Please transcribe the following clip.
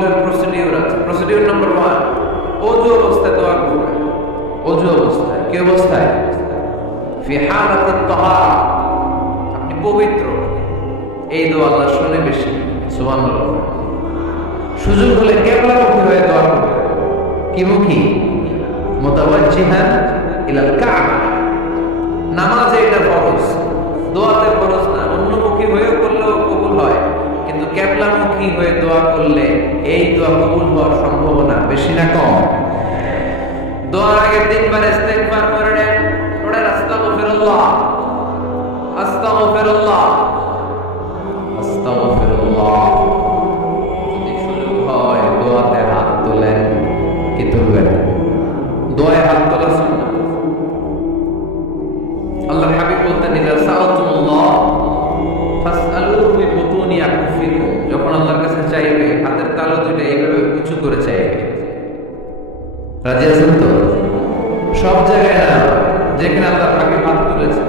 দোয়াগুলোর procedure আছে। Procedure number 1, ওযু অবস্থায় দোয়া করবে। ওযু অবস্থায়, কি অবস্থায়? ফি হালাতিত তাহারা, আপনি পবিত্র, এই দোয়া আল্লাহ শুনে বেশি। সুবহানাল্লাহ। সুযোগ হলে কিবলামুখী হয়ে দোয়া করবে। কি মুখী? মুতাওয়াজ্জিহান ইলাল কাবা। নামাজে এটা ফরজ, দোয়াতে ফরজ না। অন্যমুখী হয়ে করলেও কবুল হয়, কিন্তু কিবলামুখী হয়ে দোয়া করলে এই দোয়া কবুল হওয়ার সম্ভাবনা বেশি না কম? দোয়ার আগে 3 বার ইস্তিগফার করে নেন। পড়েন আস্তাগফিরুল্লাহ, আস্তাগফিরুল্লাহ, আস্তাগফিরুল্লাহ। যদি সুযোগ হয় দোয়াতে হাত তোলেন। কি তুলবেন? দোয়ায় হাত তোলা সুন্নাত। আল্লাহর হাবিব বলতেন, ইযা সাআলতুমুল্লাহ ফাসআলুহু বিবুতুনি আকুফিকুম। যখন আল্লাহর কাছে চাইবে, হাতের তালু দুটো এইভাবে উঁচু করে চাইবে। রাজি আছেন তো? সব জায়গায় না, যেখানে আল্লাহর হাবিব হাত তুলেছেন